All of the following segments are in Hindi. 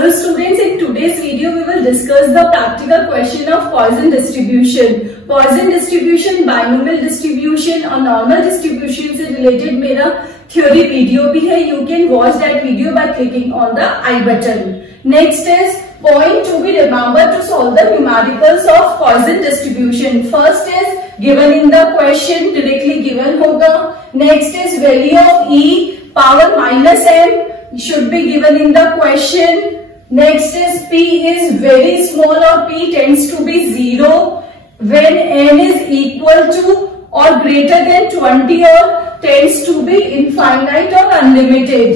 Hello students, in today's video we will discuss the practical question of Poisson distribution. Poisson distribution, binomial distribution और normal distribution से related मेरा theory video भी है. You can watch that video by clicking on the I button. Next is point to be remembered to solve the numericals of Poisson distribution. First is given in the question, directly given होगा. Next is value of e power minus m should be given in the question. Next is p is very small or p tends to be 0 when n is equal to or greater than 20 or tends to be infinite or unlimited.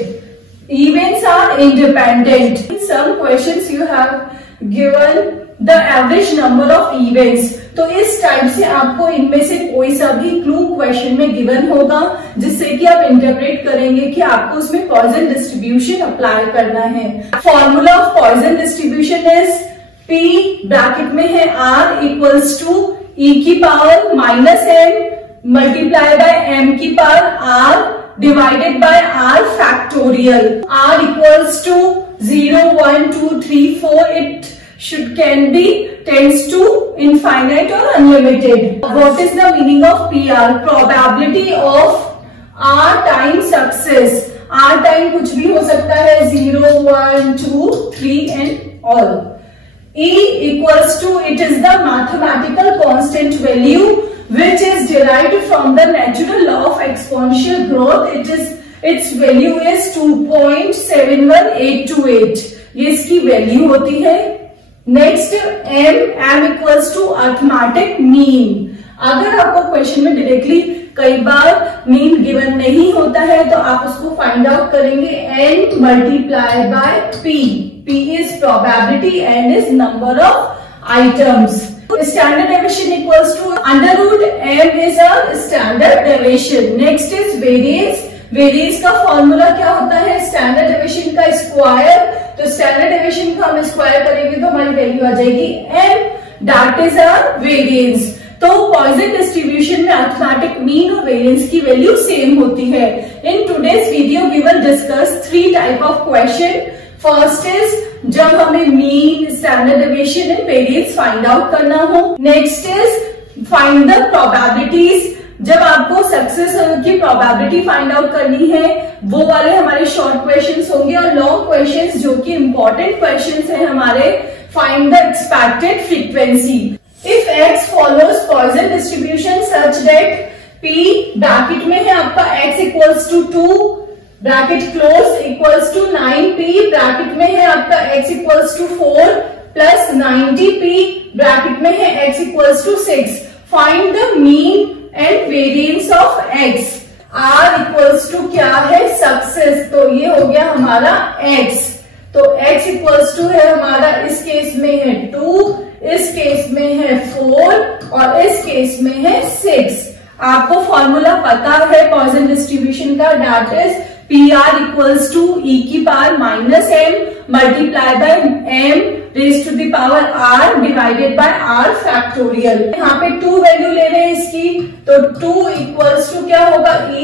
Events are independent. In some questions you have given the average number of events. तो इस टाइप से आपको इनमें से कोई सा भी क्लू क्वेश्चन में गिवन होगा जिससे कि आप इंटरप्रेट करेंगे कि आपको उसमें पॉइसन डिस्ट्रीब्यूशन अप्लाई करना है. Formula of Poisson distribution is P bracket में है R इक्वल्स टू E की power minus m multiply by m की पावर R divided by R factorial. R equals to 0, 1, 2, 3, 4. It can be tends to infinite or unlimited. What is the meaning of PR? Probability of R times success. R time कुछ भी हो सकता है 0, 1, 2, 3 and all. E equals to, it is the mathematical constant value which is derived from the natural law of exponential growth. Its value is 2.71828. ये इसकी वैल्यू होती है. Next m equals to arithmetic mean. अगर आपको क्वेश्चन में डायरेक्टली कई बार मीन गिवन नहीं होता है तो आप उसको फाइंड आउट करेंगे n multiply by p. p is probability, n is number of items. Standard deviation equals to under root m is a standard deviation. Next is variance. Variance का फॉर्मूला क्या होता है? स्टैंडर्ड डेविएशन का स्क्वायर. तो स्टैंडर्ड डेविएशन का हम स्क्वायर करेंगे तो हमारी वैल्यू आ जाएगी m. That is our variance. तो पॉइसन डिस्ट्रीब्यूशन में अर्थमेटिक मीन और वेरिएंस की वैल्यू सेम होती है. In today's video we will discuss 3 type of question. First is जब हमें mean, standard deviation and variance find out करना हो. Next is find the probabilities. जब आपको सक्सेस की प्रोबेबिलिटी फाइंड आउट करनी है वो वाले हमारे शॉर्ट क्वेश्चंस होंगे. और लॉन्ग क्वेश्चंस जो कि इंपॉर्टेंट क्वेश्चंस हैं हमारे, find the expected frequency. If x follows Poisson distribution such that p bracket में है आपका x equals to 2 bracket close equals to 9p bracket में है आपका x equals to 4 plus 90p bracket में है x equals to 6. Find the mean and variance of x. R equals to क्या है? सक्सेस. तो ये हो गया हमारा x. तो x इक्वल्स टू है हमारा, इस केस में है 2, इस केस में है 4 और इस केस में है 6. आपको फॉर्मूला पता है पॉइसन डिस्ट्रीब्यूशन का. That is PR equals to E की power minus m multiply by m raise to the power R divided by R factorial. यहाँ पे 2 वैल्यू ले रहे हैं इसकी, तो 2 इक्वल्स टू क्या होगा? E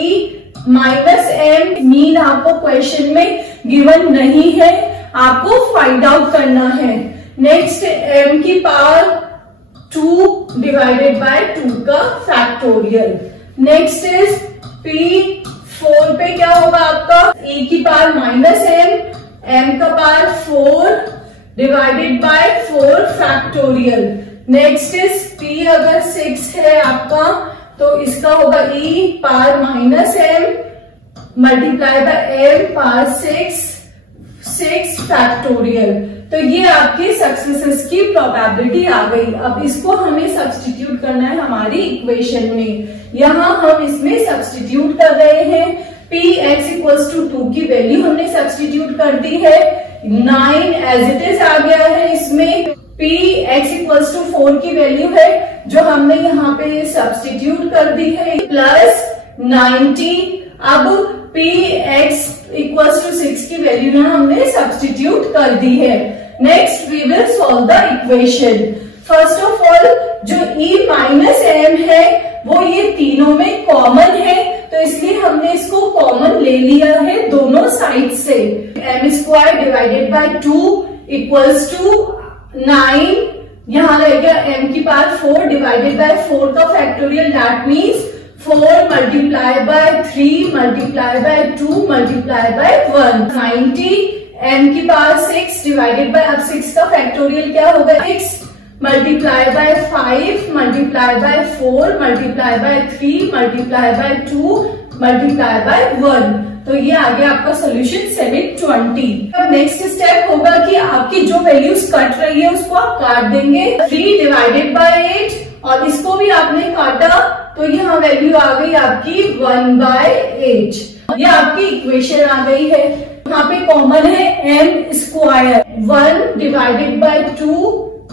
minus m. मीन आपको क्वेश्चन में गिवन नहीं है, आपको फाइंड आउट करना है. नेक्स्ट m की पावर 2 डिवाइडेड बाय 2 का फैक्टोरियल. नेक्स्ट इज P 4 पे क्या होगा आपका? E की पावर माइनस m का power 4 divided by 4 factorial. Next is P अगर 6 है आपका तो इसका होगा E power minus m multiply by m power 6 factorial. तो ये आपके सक्सेसेस की प्रोबेबिलिटी आ गई. अब इसको हमें सब्स्टिट्यूट करना है हमारी इक्वेशन में. यहाँ हम इसमें सब्स्टिट्यूट कर रहे हैं. p x इक्वल्स टू 2 की वैल्यू हमने सब्स्टिट्यूट कर दी है. 9 एज इट इज आ गया है इसमें. p x इक्वल्स टू 4 की वैल्यू है जो हमने यहाँ पे सब्स्टिट्यूट कर दी है, प्लस 90. अब p x इक्वल्स टू 6 की वैल्यू ना हमने सब्स्टिट्यूट कर दी है. Next we will solve the equation. First of all जो e माइनस m है वो ये तीनों में कॉमन है, तो इसलिए हमने इसको कॉमन ले लिया है दोनों साइड से. m square divided by 2 equals to 9, यहां रहेगा m की पावर 4 डिवाइडेड बाय 4 का factorial, that means 4 multiply by 3 multiply bye 2 multiply by 1, 90 m की पावर 6 डिवाइडेड बाय, अब 6 का फैक्टोरियल क्या होगा, 6 multiply by 5 multiply by 4 multiply by 3 multiply bye 2 multiply by 1। तो ये आ गया आपका सोल्यूशन 720। अब नेक्स्ट स्टेप होगा कि आपकी जो वैल्यूज कट रही है उसको आप काट देंगे, 3 डिवाइडेड बाय 8 और इसको भी आपने काटा तो यहाँ वैल्यू आ गई आपकी 1/8। ये आपकी इक्वेशन आ गई है। यहाँ पे कॉमन है m स्क्वायर, 1 डिवाइडेड बाय 2,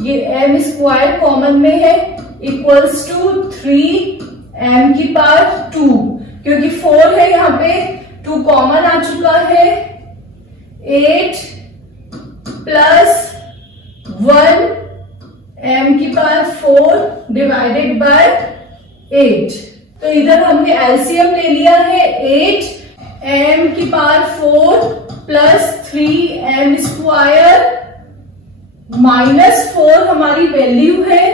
ये m स्क्वायर कॉमन में है, इक्वल्स टू 3m की पावर 2, क्योंकि 4 है यहाँ पे 2 कॉमन आ चुका है, 8 प्लस 1 m की पावर 4 डिवाइडेड बाय 8। तो इधर हमने एलसीएम ले लिया है, 8 m की power 4 plus 3m square minus 4 हमारी वैल्यू है,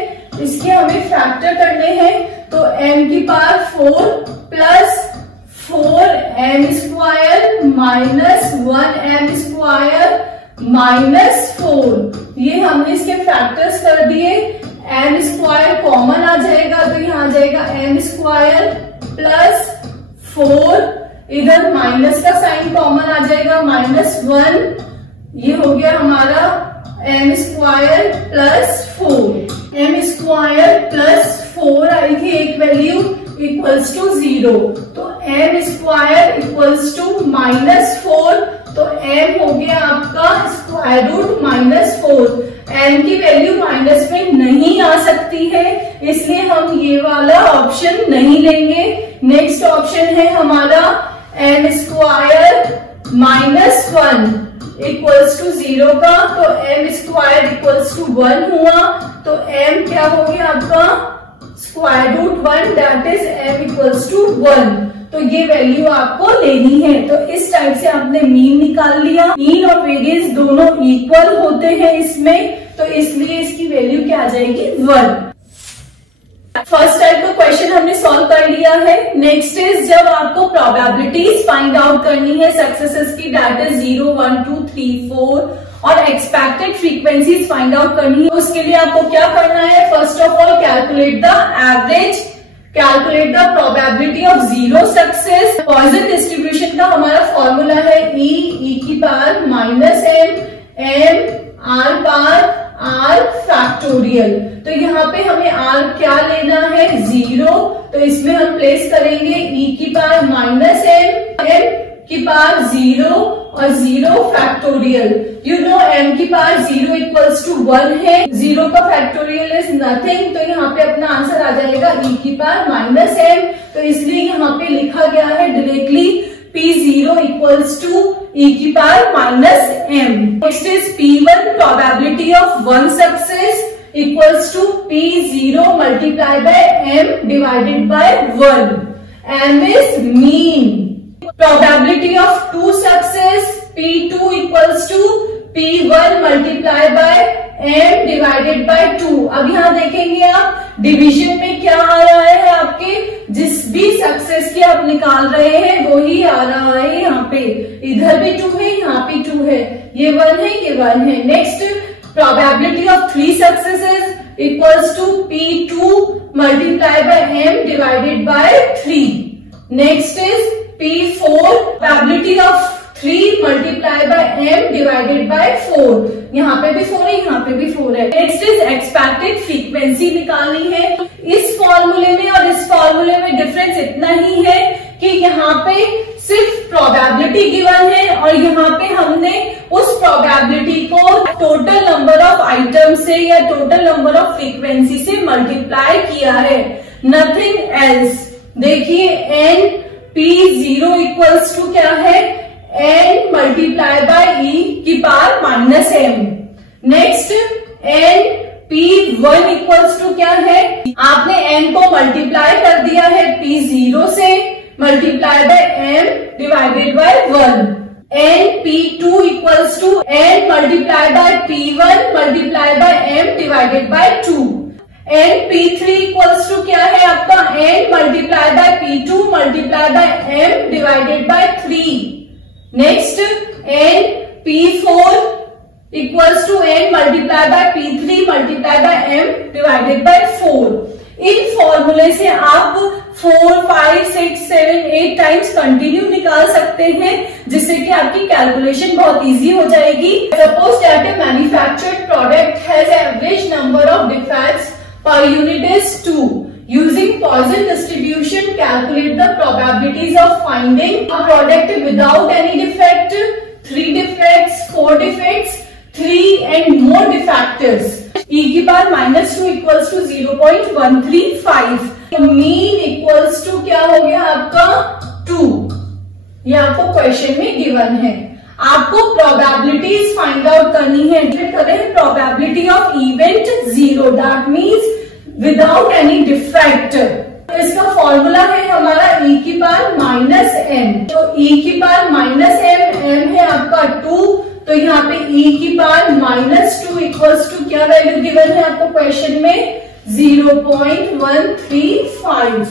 इसके हमें फैक्टर करने हैं, तो m की power 4 plus 4m square minus 1m square minus 4, ये हमने इसके फैक्टर्स कर दिए। m स्क्वायर कॉमन आ जाएगा तो यहाँ आ जाएगा m स्क्वायर प्लस 4, इधर माइनस का साइन कॉमन आ जाएगा, -1, ये हो गया हमारा m square plus 4, m square plus 4 आई थी एक वैल्यू, इक्वल्स टू 0, तो m स्क्वायर इक्वल्स टू -4, तो m हो गया आपका स्क्वायर रूट -4। m की वैल्यू माइनस में नहीं आ सकती है, इसलिए हम ये वाला ऑप्शन नहीं लेंगे। नेक्स्ट ऑप्शन है हमारा m स्क्वायर -1 इक्वल्स टू 0 का, तो m स्क्वायर इक्वल्स टू 1 हुआ, तो m क्या हो गया आपका square root 1, that is m equals to 1। तो ये वैल्यू आपको लेनी है। तो इस टाइप से आपने मीन निकाल लिया। मीन और वेरिएंस दोनों इक्वल होते हैं इसमें, तो इसलिए इसकी वैल्यू क्या आ जाएगी 1। फर्स्ट टाइप का क्वेश्चन हमने सॉल्व कर लिया है। नेक्स्ट इज जब आपको प्रोबेबिलिटीज फाइंड आउट करनी है सक्सेसेस की, दैट इज 0, 1, 2, 3, 4 और एक्सपेक्टेड फ्रीक्वेंसीज फाइंड आउट करनी है। उसके लिए आपको क्या करना है, first of all calculate the average, calculate the probability of 0 success. Poisson distribution का हमारा फॉर्मूला है e की power -m r power r factorial. तो यहाँ पे हमें r क्या लेना है 0, तो इसमें हम प्लेस करेंगे e की पावर -m की पावर 0 और 0 फैक्टोरियल। यू नो m की पावर 0 इक्वल्स टू 1 है, 0 का फैक्टोरियल इज नथिंग, तो यहाँ पे अपना आंसर आ जाएगा e की पावर -m। तो इसलिए यहाँ पे लिखा गया है directly P0 equals to e की power -m। Next is P1 probability of 1 success equals to P0 multiply by m divided by 1। m is mean. Probability of 2 success P2 equals to P1 multiply by m divided by 2। अब यहाँ देखेंगे आप डिवीजन में क्या आ रहा है, आपके जिस भी सक्सेस की आप निकाल रहे हैं वो ही आ रहा है। यहाँ पे इधर भी 2 है, यहाँ पे 2 है, ये 1 है, ये 1 है। Next probability of 3 successes equals to P2 multiply by m divided by 3। Next is P4 probability of 3 multiply by m divided by 4। यहाँ पे भी 4 है, यहाँ पे भी 4 है। नेक्स्ट इज एक्सपेक्टेड फ्रीक्वेंसी निकालनी है। इस फॉर्मूले में और इस फॉर्मूले में डिफरेंस इतना ही है कि यहाँ पे सिर्फ प्रोबेबिलिटी गिवन है और यहाँ पे हमने उस प्रोबेबिलिटी को टोटल नंबर ऑफ आइटम से या टोटल नंबर ऑफ फ्रीक्वेंसी से मल्टीप्लाई किया है, नथिंग एल्स। देखिए n P0 इक्वल्स टू क्या है, n मल्टीप्लाई बाय e की power -m। Next n P1 equals to क्या है, आपने n को मल्टीप्लाई कर दिया है P0 से, multiply by m divided by 1। NP2 equals to N multiplied by P1 multiplied by M divided by 2. NP3 equals to क्या है आपका N multiplied by P2 multiplied by M divided by 3. Next NP4 equals to N multiplied by P3 multiplied by M divided by 4. इन फॉर्मूले से आप 4, 5, 6, 7, 8 टाइम्स कंटिन्यू निकाल सकते हैं, जिससे कि आपकी कैलकुलेशन बहुत इजी हो जाएगी. Suppose that A manufactured product has average number of defects per unit is 2. Using Poisson distribution, calculate the probabilities of finding a product without any defect, 3 defects, 4 defects, 3 and more defectors. E की power -2 equals to 0.135. Mean equals to क्या हो गया आपका 2. ये आपको क्वेश्चन में गिवन है. आपको प्रोबेबिलिटीज फाइंड आउट करनी है. Probability of event 0, that means without any defect. तो इसका फॉर्मूला है हमारा e की पावर -m. तो e की पावर -m है आपका 2. तो यहाँ पे e की पावर -2 इक्वल्स टू क्या वैल्यू गिवन है आपको क्वेश्चन में 0.135.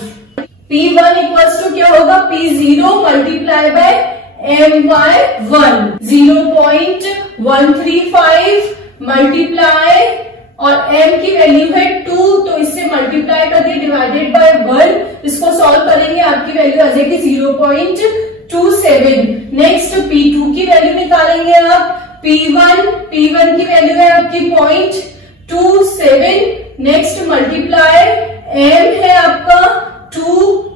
P1 इक्वल्स टू क्या होगा P0 multiply bye my1. 0.135 multiply और m की वैल्यू है 2, तो इससे मल्टीप्लाई करके डिवाइडेड बाय 1. इसको सॉल्व करेंगे आपकी वैल्यू आ जाएगी 0.27. नेक्स्ट P2 की वैल्यू निकालेंगे आप. P1 की वैल्यू है आपकी 0.27. नेक्स्ट मल्टीप्लाई m है आपका 2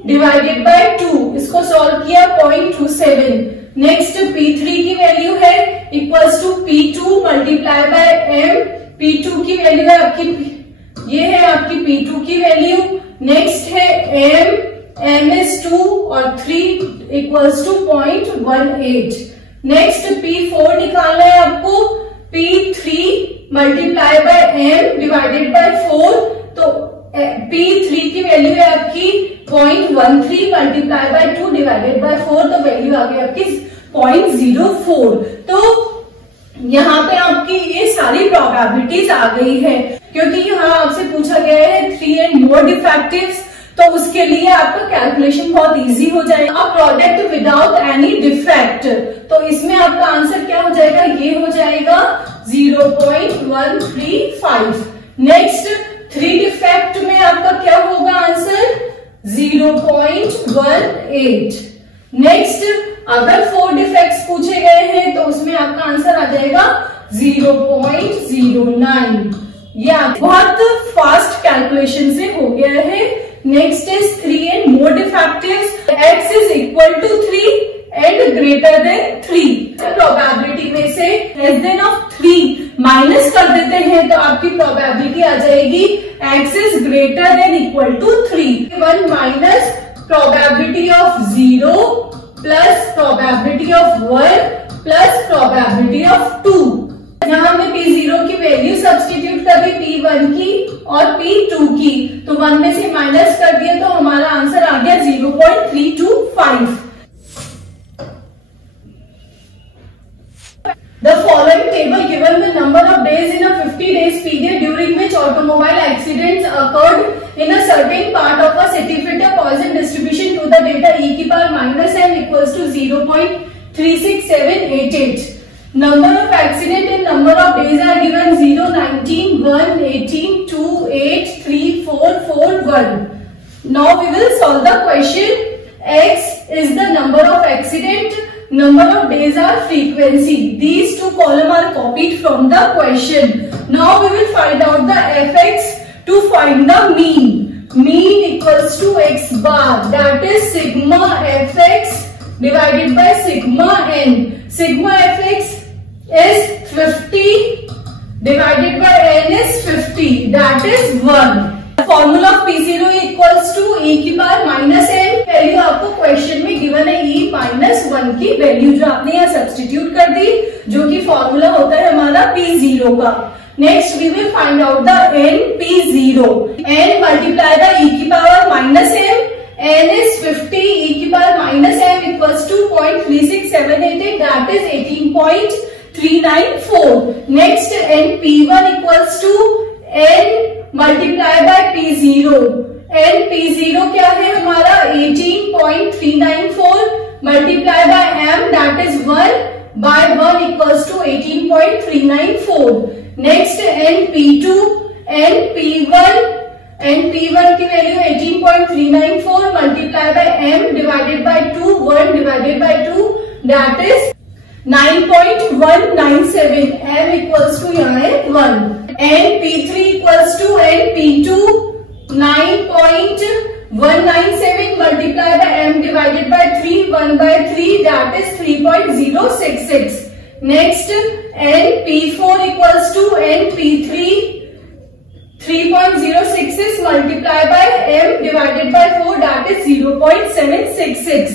डिवाइडेड बाय 2. इसको सॉल्व किया 0.27. नेक्स्ट P3 की वैल्यू है equals to P2 multiply by m. P2 की वैल्यू है आपकी, ये है आपकी P2 की वैल्यू. नेक्स्ट है m is 2 और 3 इक्वल्स टू 0.18. नेक्स्ट P4 निकालना है आपको. P3 multiply by m divided by 4. तो P3 की वैल्यू है आपकी 0.13 मल्टीप्लाई बाय 2 डिवाइडेड बाय 4. तो वैल्यू आ गई आपकी 0.04. तो यहाँ पे आपकी ये सारी प्रोबेबिलिटीज आ गई है, क्योंकि यहाँ आपसे पूछा गया है 3 and more defectives. तो उसके लिए आपका कैलकुलेशन बहुत इजी हो जाएगा. अब प्रोडक्ट विदाउट एनी डिफेक्ट, तो इसमें आपका आंसर क्या हो जाएगा, ये हो जाएगा 0.135. नेक्स्ट 3 डिफेक्ट में आपका क्या होगा आंसर 0.18. नेक्स्ट अगर 4 डिफेक्ट्स पूछे गए हैं तो उसमें आपका आंसर आ जाएगा 0.09. ये बहुत फास्ट कैलकुलेशन से हो गया है. Next is 3 and more defectives. X is equal to 3 and greater than 3. Probability में से लेस देन ऑफ 3 माइनस कर देते हैं तो आपकी प्रोबेबिलिटी आ जाएगी x is greater than equal to 3. 1 minus probability of 0 plus probability of 1 plus probability of 2. यहाँ हमने P0 की वैल्यू सब्स्टिट्यूट कर दी P1 की और P2 की, तो 1 में से माइनस कर दिया तो हमारा आंसर आ गया 0.325. The following table given the number of days in a 50 days period during which automobile accidents occurred in a certain part of a city fit a Poisson distribution to the data e की power -m equals to 0.36788. Number of accident and number of days are given 0, 19, 1, 18, 2, 8, 3, 4, 4, 1. Now we will solve the question. X is the number of accident, number of days are frequency. These two columns are copied from the question. Now we will find out the fx to find the mean. Mean equals to x bar, that is sigma fx divided by sigma n. Sigma fx is 50 divided by n is 50, that is 1. Formula of P0 equals to e की पावर -m. वैल्यू आपको क्वेश्चन में गिवन है e -1 की वैल्यू, जो आपने यहाँ सब्स्टिट्यूट कर दी, जो कि फॉर्मूला होता है हमारा P0 का. Next we will find out the n P0. n multiply by e की power -m n is 50 e की power minus m equals to 0.36788 that is 18.394. Next np1 equals to n multiply by p0. np0 क्या है हमारा 18.394 multiply by m that is 1 by 1 equals to 18.394. Next np2 की value 18.394 multiplied by m divided by 2 1 divided by 2 that is 9.197. m equals to यहाँ है 1. np3 equals to np2 9.197 multiplied by m divided by 3 1 by 3 that is 3.066. Next np4 equals to np3 3.066 multiplied by m divided by 4 that is 0.766.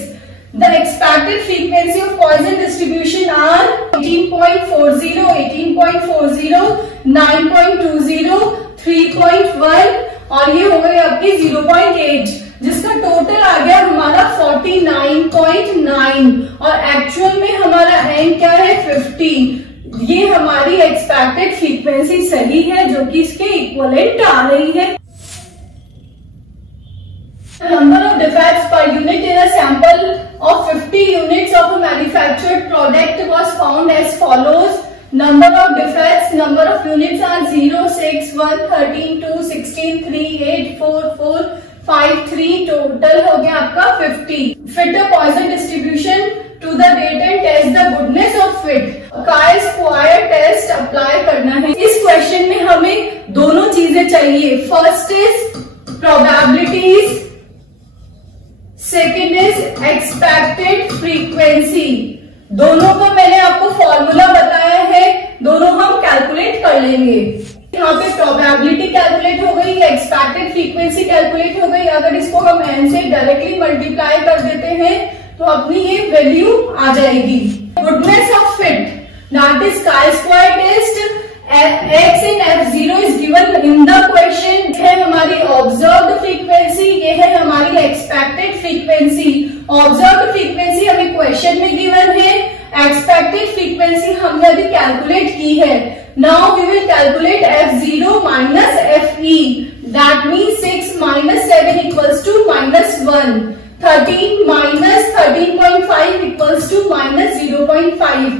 The expected frequency of Poisson distribution are 18.40, 18.40, 9.20, 3.1 और ये हो गई आपकी 0.8, जिसका टोटल आ गया हमारा 49.9 और एक्चुअल में हमारा n क्या है 50. ये हमारी एक्सपेक्टेड फ्रीक्वेंसी सही है जो कि इसके इक्वलेंट आ रही है. Number of defects per unit in a sample of 50 units of a manufactured product was found as follows. Number of defects, number of units are 0, 6, 1, 13, 2, 16, 3, 8, 4, 4, 5, 3. Total हो गया आपका 50. Fit the Poisson distribution to the data and test the goodness of fit. chi-square test apply करना है. इस क्वेश्चन में हमें दोनों चीजें चाहिए. First is probabilities, second is expected frequency. दोनों को मैंने आपको फॉर्मूला बताया है, दोनों हम कैलकुलेट कर लेंगे. यहाँ पे प्रोबेबिलिटी कैलकुलेट हो गई, एक्सपेक्टेड फ्रीक्वेंसी कैलकुलेट हो गई. अगर इसको हम n से डायरेक्टली मल्टीप्लाई कर देते हैं तो अपनी ये वैल्यू आ जाएगी. Goodness of fit that is chi-square test. x in f0 is given in the question. है हमारी ऑब्जर्व्ड फ्रीक्वेंसी, ये है हमारी एक्सपेक्टेड फ्रीक्वेंसी. ऑब्जर्व्ड फ्रीक्वेंसी हमें क्वेश्चन में गिवन है, एक्सपेक्टेड फ्रीक्वेंसी हमने अभी कैलकुलेट की है. Now we will calculate f0 minus fe. That means 6 minus 7 equals to -1. 13 minus 13.5 equals to -0.5.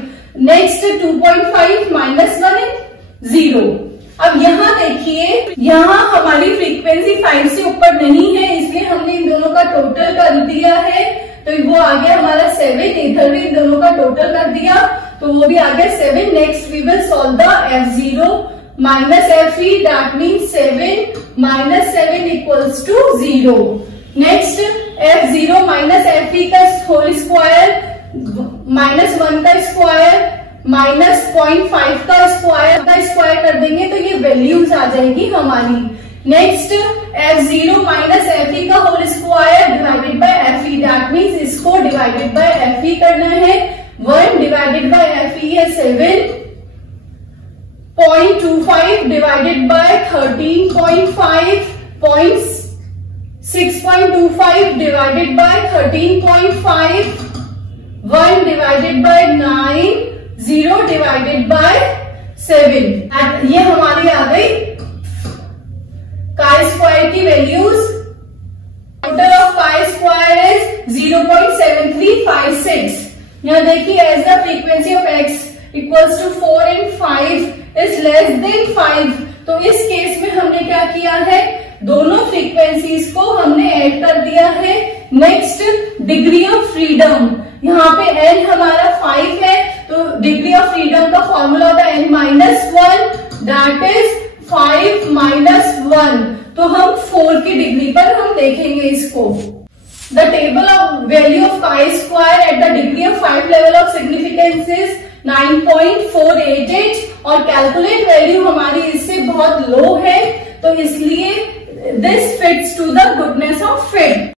Next 2.5 minus 1 है 0. अब यहाँ देखिए, यहाँ हमारी फ्रीक्वेंसी 5 से ऊपर नहीं है, इसलिए हमने इन दोनों का टोटल कर दिया है. तो वो आ गया हमारा 7. इधर भी इन दोनों का टोटल कर दिया तो वो भी आ गया 7. Next we will solve the f0 minus fe. That means 7 minus 7 equals to 0. Next f0 minus fe का होल स्क्वायर माइनस 1 का स्क्वायर माइनस 0.5 का स्क्वायर कर देंगे तो ये वैल्यूज आ जाएगी हमारी. नेक्स्ट f0 माइनस fe का whole square divided by fe. That means इसको डिवाइडेड बाय fe करना है. 1 डिवाइडेड बाय fe है 7.25 divided by 13.5. 6.25 divided by 13.5. 1 divided by 9. 0 divided by 7. ये हमारी आ गई chi-square की values. Total of chi-square is 0.7356. यहाँ देखिए as the frequency of x equals to 4 and 5 is less than 5. तो इस केस में हमने क्या किया है, दोनों फ्रीक्वेंसीज को हमने ऐड कर दिया है. नेक्स्ट डिग्री ऑफ फ्रीडम, यहाँ पे n हमारा 5 है तो डिग्री ऑफ फ्रीडम का फॉर्मूला होता है n-1 दैट इज 5 माइनस 1. तो हम 4 की डिग्री पर हम देखेंगे इसको. The table of value of chi-square at the degree of 5 level of significance is 9.488 और कैलकुलेट वैल्यू हमारी इससे बहुत लो है तो इसलिए this fits to the goodness of fit.